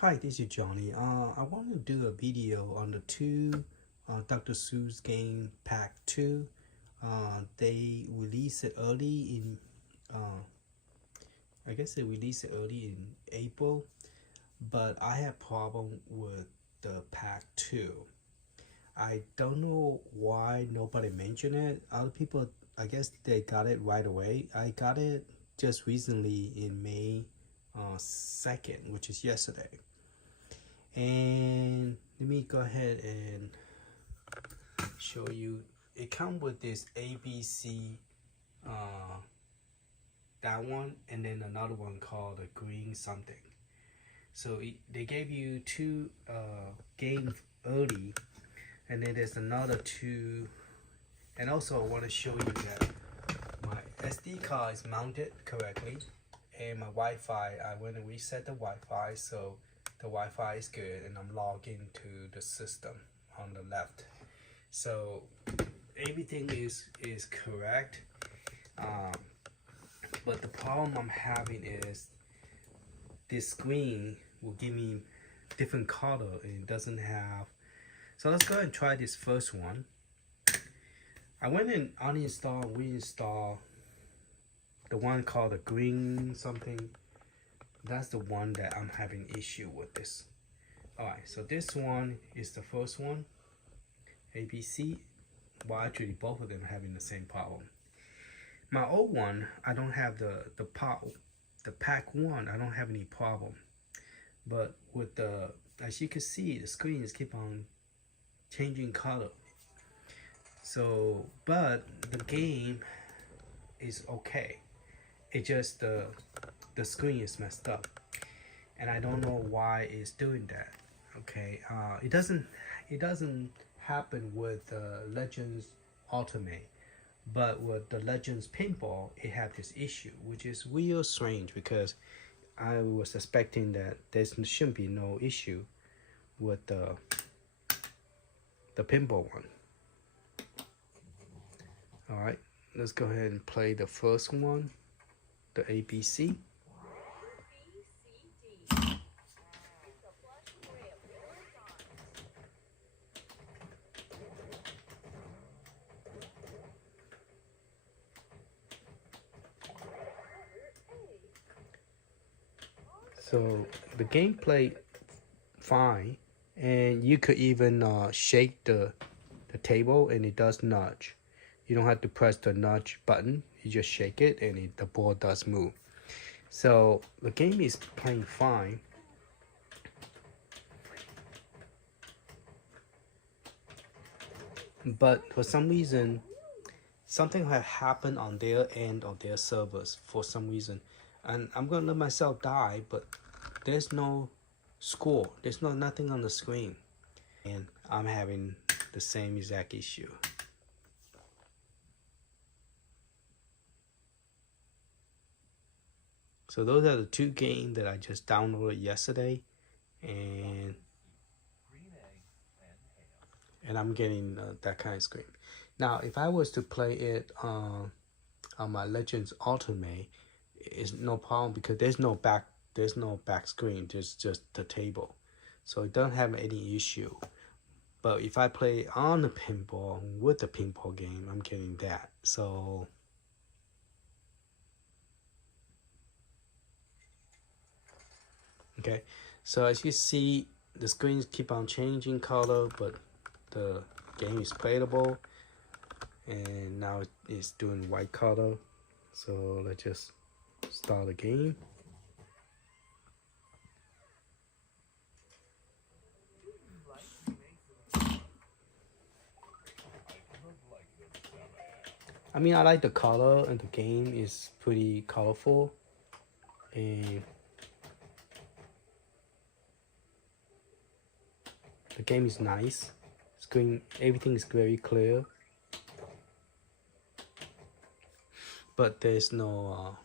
Hi, this is Johnny. I want to do a video on the two Dr. Seuss game pack 2. They released it early in, I guess they released it early in April, but I have problem with the pack 2. I don't know why nobody mentioned it. Other people, I guess they got it right away. I got it just recently in May 2nd, which is yesterday. And let me go ahead and show you. It comes with this ABC, that one, and then another one called the green something. So they gave you two games early, and then there's another two. And also I want to show you that my SD card is mounted correctly, and my Wi-Fi, I went and reset the Wi-Fi, so the Wi-Fi is good, and I'm logged into the system on the left. So everything is correct. But the problem I'm having is this screen will give me different color and it doesn't have. So let's go ahead and try this first one. I went and reinstall the one called the green something. That's the one that I'm having issue with this. Alright, so this one is the first one, ABC. Well, actually both of them are having the same problem. My old one, I don't have the pack 1, I don't have any problem. But with the, as you can see, the screen is keep on changing color. So, but the game is okay. It just the screen is messed up, and I don't know why it's doing that. Okay, it doesn't happen with Legends Ultimate, but with the Legends Pinball, it had this issue, which is real strange because I was expecting that there shouldn't be no issue with the pinball one. All right, let's go ahead and play the first one, the ABC. So the gameplay fine, and you could even shake the table and it does nudge. You don't have to press the nudge button, you just shake it and the ball does move. So the game is playing fine. But for some reason, something have happened on their end of their servers for some reason. And I'm gonna let myself die, but there's no score. There's nothing on the screen. And I'm having the same exact issue. So those are the two games that I just downloaded yesterday, and I'm getting that kind of screen. Now, if I was to play it on my Legends Ultimate, it's no problem because there's no back screen. There's just the table, so it doesn't have any issue. But if I play on the pinball with the pinball game, I'm getting that. So okay, so as you see, the screens keep on changing color, but the game is playable, and now it's doing white color. So let's just start the game. I mean, I like the color, and the game is pretty colorful, and the game is nice. Screen, everything is very clear, but there's no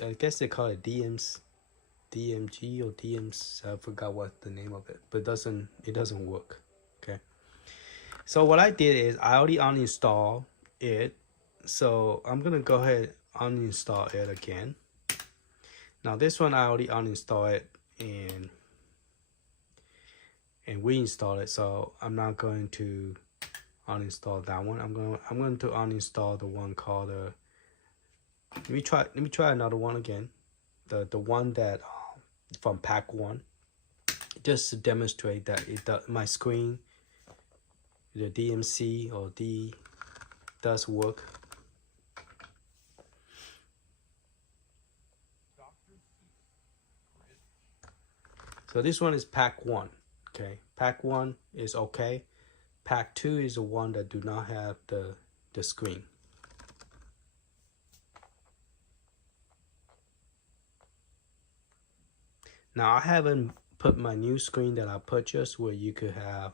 I guess they call it DMG or DMs. I forgot what the name of it, but it doesn't work. Okay, so what I did is I already uninstalled it, so I'm gonna go ahead and uninstall it again. Now this one I already uninstalled it and reinstall it, so I'm not going to uninstall that one. I'm going to uninstall the one called let me try another one again. The one that from pack 1, just to demonstrate that my screen, the DMC or D, does work. So this one is pack 1. Okay, pack 1 is okay. Pack 2 is the one that do not have the screen. Now I haven't put my new screen that I purchased where you could have,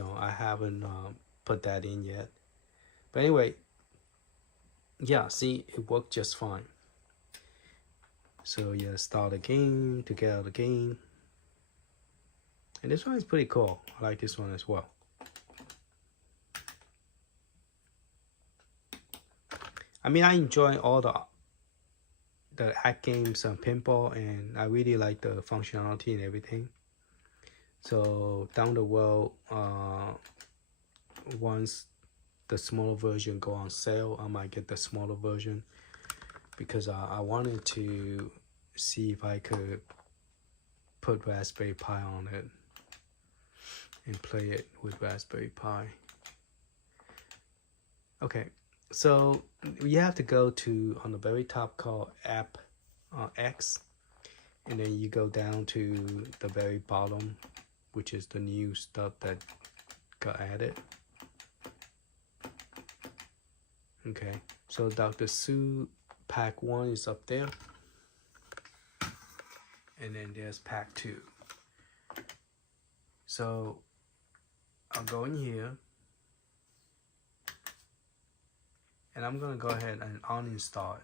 I haven't put that in yet. But anyway, yeah, see, it worked just fine. So yeah, start the game to get out of the game. And this one is pretty cool. I like this one as well. I mean, I enjoy all the Atgames and pinball, and I really like the functionality and everything. So down the road, once the smaller version go on sale, I might get the smaller version, because I wanted to see if I could put Raspberry Pi on it and play it with Raspberry Pi. Okay, so you have to go to, on the very top, called App X, and then you go down to the very bottom, which is the new stuff that got added. Okay, so Dr. Seuss pack 1 is up there, and then there's pack 2. So I'll go in here, and I'm gonna go ahead and uninstall it.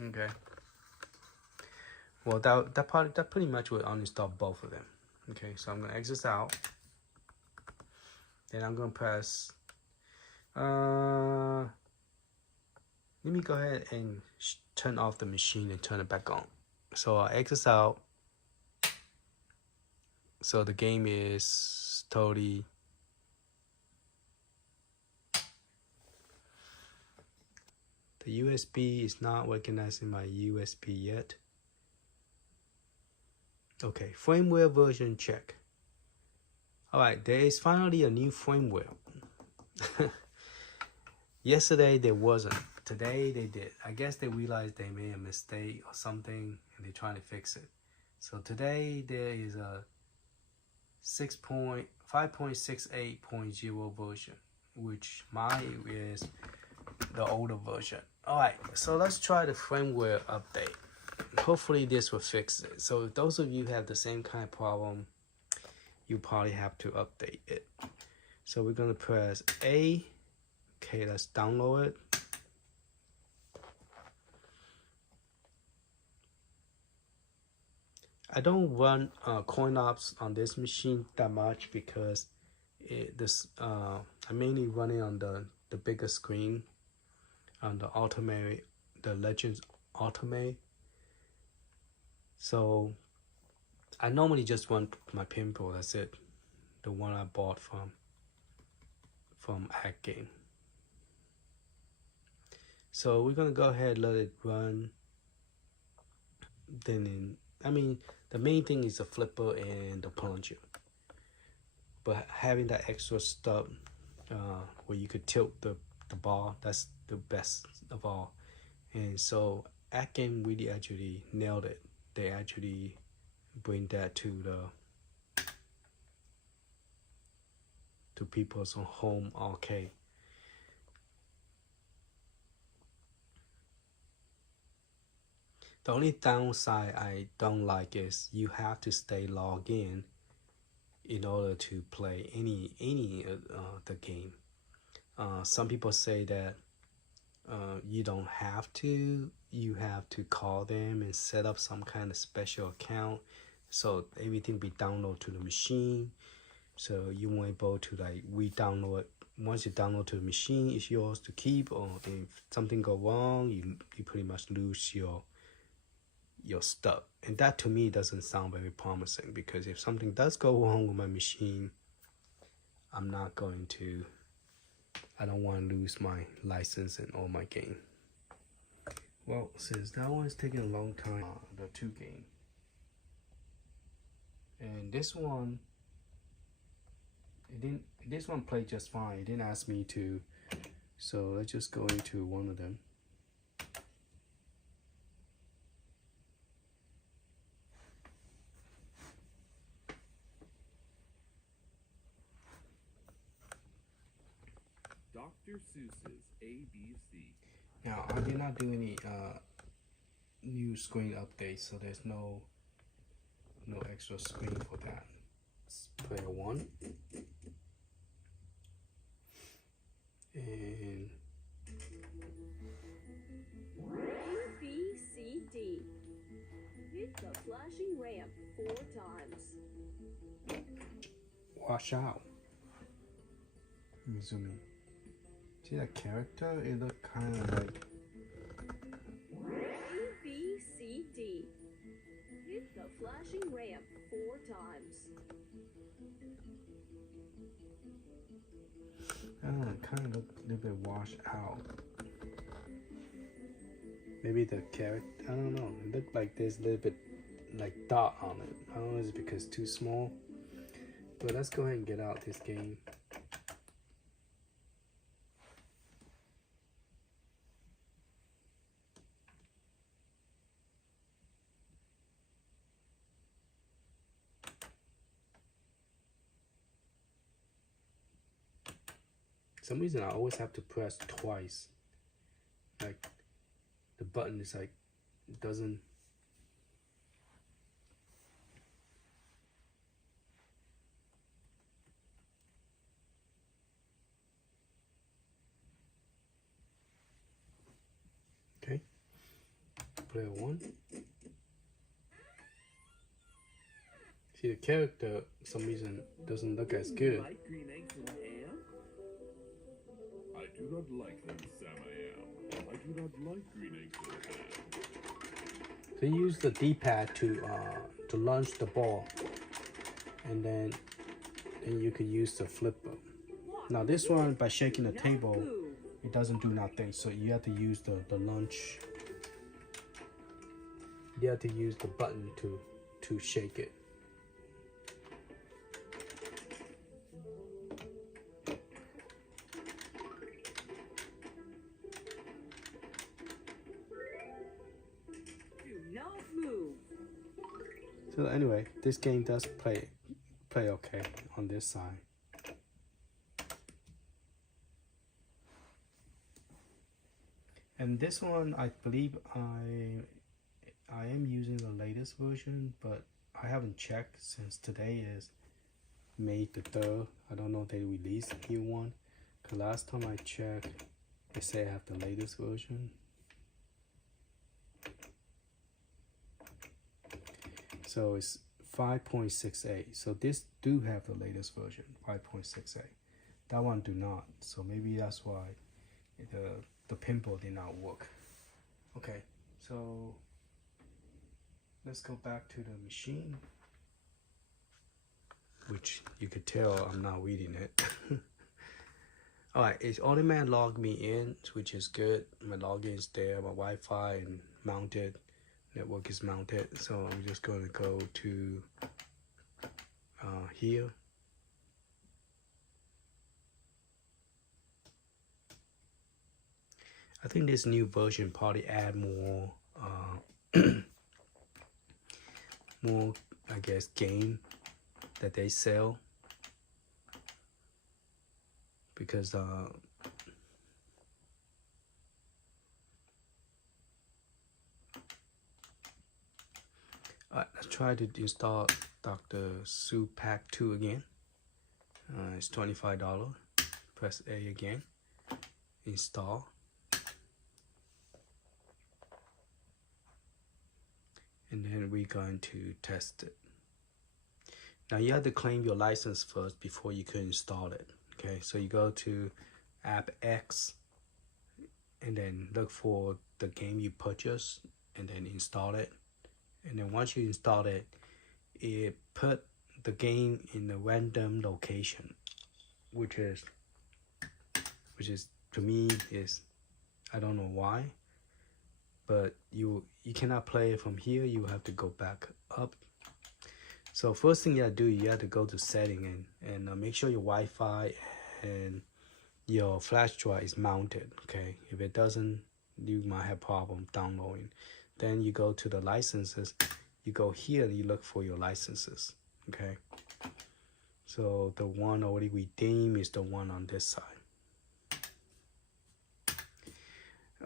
Okay. Well, that pretty much will uninstall both of them. Okay, so I'm gonna exit out. Then I'm gonna press. Let me go ahead and turn off the machine and turn it back on. So I'll exit out. So the game is totally. The USB is not recognizing my USB yet. Okay, firmware version check. Alright, there is finally a new firmware. Yesterday there wasn't. Today they did. I guess they realized they made a mistake or something and they're trying to fix it. So today there is a 5.68.0 version, which mine is the older version. Alright, so let's try the firmware update. Hopefully this will fix it. So if those of you have the same kind of problem, you probably have to update it. So we're gonna press A. Okay, let's download it. I don't run coin ops on this machine that much because I mainly run it on the bigger screen, on the Ultimate, the Legends Ultimate. So I normally just run my pinball. That's it, the one I bought from Atgames. So we're gonna go ahead and let it run. Then the main thing is the flipper and the plunger. But having that extra stuff where you could tilt the ball, that's the best of all. And so Atgames really actually nailed it. They actually bring that to people's home arcade. The only downside I don't like is you have to stay logged in order to play any the game. Some people say that you don't have to. You have to call them and set up some kind of special account, so everything be downloaded to the machine. So you won't able to like re-download once you download to the machine, it's yours to keep, or if something go wrong, you pretty much lose your stuff. And that to me doesn't sound very promising, because if something does go wrong with my machine, I don't want to lose my license and all my game. Well, since that one's taking a long time, the 2 game. And this one, this one played just fine. It didn't ask me to, so let's just go into one of them. Dr. Seuss's ABC. Now, I did not do any new screen updates, so there's no extra screen for that. It's player 1. And A, B, C, D. Hit the flashing ramp 4 times. wash out. Let me zoom in. See that character? It looked kind of like... A, B, C, D. Hit the flashing ramp 4 times. I don't know, kind of look a little bit washed out. Maybe the character, I don't know. It looked like there's a little bit like dot on it. I don't know if it's because it's too small. But let's go ahead and get out this game. For some reason I always have to press twice. Like the button is like, it doesn't. Okay, player 1. See, the character for some reason doesn't look as good. Like green eggs and ham? I do not like them, Sam. I do not like green eggs and ham. So you use the D-pad to launch the ball, and then you could use the flipper. Now this one, by shaking the table, it doesn't do nothing. So you have to use the launch. You have to use the button to shake it. So anyway, this game does play okay on this side. And this one, I believe I am using the latest version, but I haven't checked since today is May the 3rd. I don't know if they released a new one, because last time I checked, they say I have the latest version. So it's 5.68. So this do have the latest version, 5.68. That one do not. So maybe that's why the pinball did not work. Okay, so let's go back to the machine, which you could tell I'm not reading it. All right, it's automatically logged me in, which is good. My login is there, my Wi-Fi and mounted. Network is mounted, so I'm just going to go to here. I think this new version probably add more more, I guess, game that they sell, because let's try to install Dr. Seuss Pack 2 again. It's $25. Press A again. Install. And then we're going to test it. Now you have to claim your license first before you can install it. Okay, so you go to app X and then look for the game you purchased and then install it. And then once you install it, it put the game in a random location, which is to me is, I don't know why, but you cannot play it from here. You have to go back up. So first thing you have to do, you have to go to setting and make sure your Wi-Fi and your flash drive is mounted. Okay, if it doesn't, you might have problem downloading. Then you go to the licenses. You go here and you look for your licenses. Okay, so the one already redeemed is the one on this side.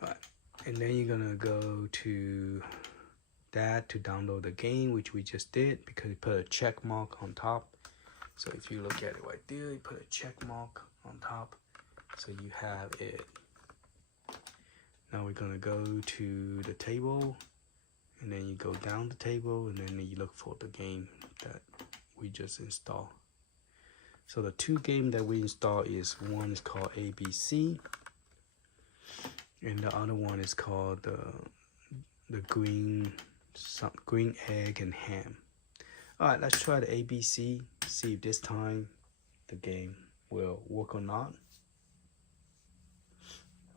All right, and then you're gonna go to that to download the game, which we just did because we put a check mark on top. So if you look at it right there, you put a check mark on top, so you have it. Now we're gonna go to the table, and then you go down the table, and then you look for the game that we just installed. So the two games that we installed is one is called ABC, and the other one is called the green egg and ham. All right, let's try the ABC. See if this time the game will work or not.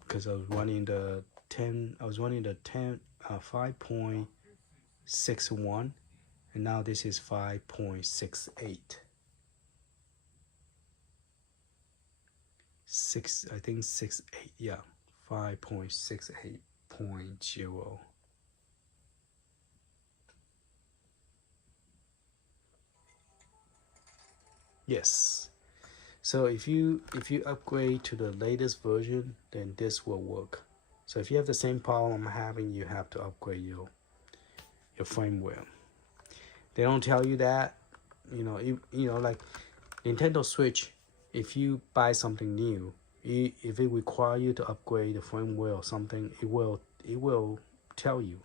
Because I was running the 5.61, and now this is 5.68. I think 68, yeah, 5.68.0. Yes. So if you upgrade to the latest version, then this will work. So if you have the same problem I'm having, you have to upgrade your firmware. They don't tell you that, like Nintendo Switch. If you buy something new, if it requires you to upgrade the firmware or something, it will tell you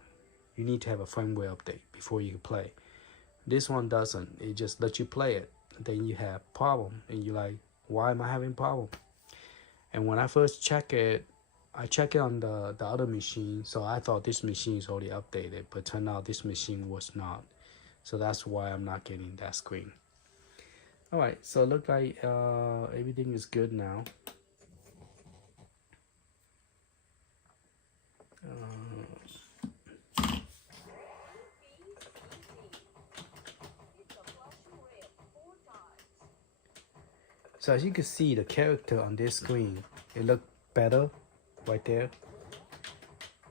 need to have a firmware update before you can play. This one doesn't. It just lets you play it. Then you have problem, and you're like, why am I having problem? And when I first check it, I check it on the other machine, so I thought this machine is already updated, but turned out this machine was not. So that's why I'm not getting that screen. All right, so it looks like everything is good now. So as you can see, the character on this screen, it looked better right there.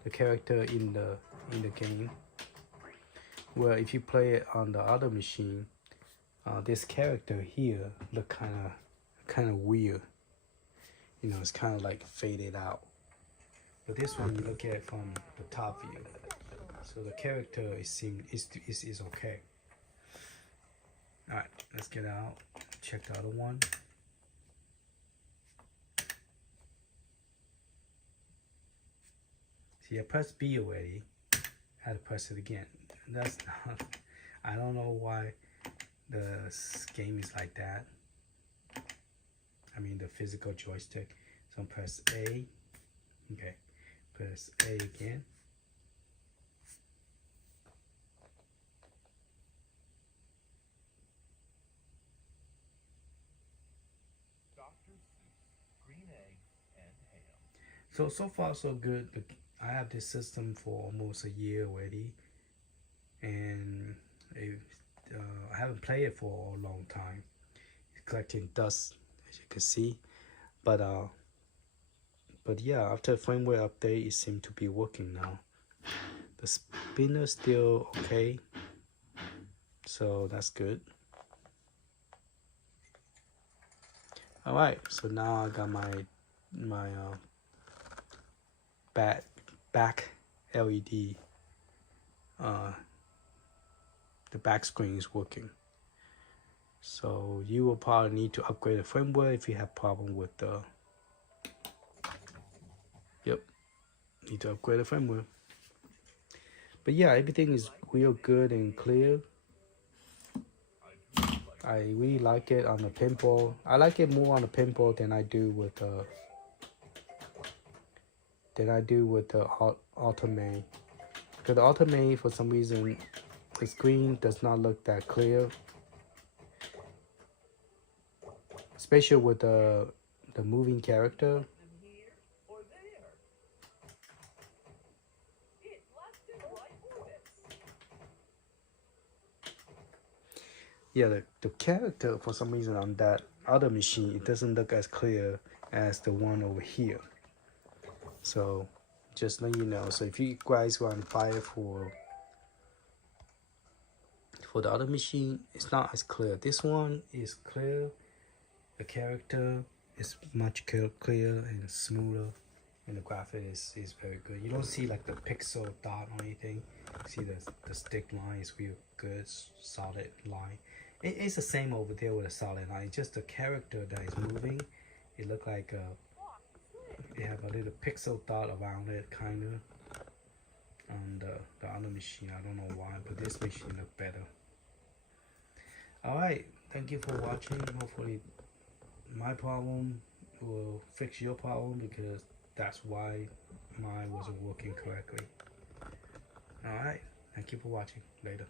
The character in the game. Well, if you play it on the other machine, this character here look kind of weird. It's kind of like faded out. But this one, you look at it from the top view, so the character is okay. All right, let's get out. Check the other one. See, I pressed B already. I had to press it again. That's not. I don't know why the game is like that. I mean the physical joystick. So press A. Okay. Press A again. Dr. Seuss, green egg and ham. So far so good. I have this system for almost a year already, and I haven't played it for a long time. It's collecting dust, as you can see, but yeah, after the firmware update, it seems to be working now. The spinner still okay, so that's good. All right, so now I got my back LED. The back screen is working. So you will probably need to upgrade the firmware if you have problem with the. Yep, need to upgrade the firmware. But yeah, everything is real good and clear. I really like it on the pinball. I like it more on the pinball than I do with the Ultimate. Because the Ultimate, for some reason, the screen does not look that clear, especially with the moving character. Yeah, the character, for some reason, on that other machine, it doesn't look as clear as the one over here. So just let you know. So if you guys want to buy it for the other machine, it's not as clear. This one is clear. The character is much clearer and smoother, and the graphic is very good. You don't see like the pixel dot or anything. See the stick line is real good, solid line. It's the same over there with a solid line. Just the character that is moving, it look like it have a little pixel dot around it, kind of. On the other machine, I don't know why, but this machine look better. Alright, thank you for watching. Hopefully my problem will fix your problem, because that's why mine wasn't working correctly. Alright, thank you for watching. Later.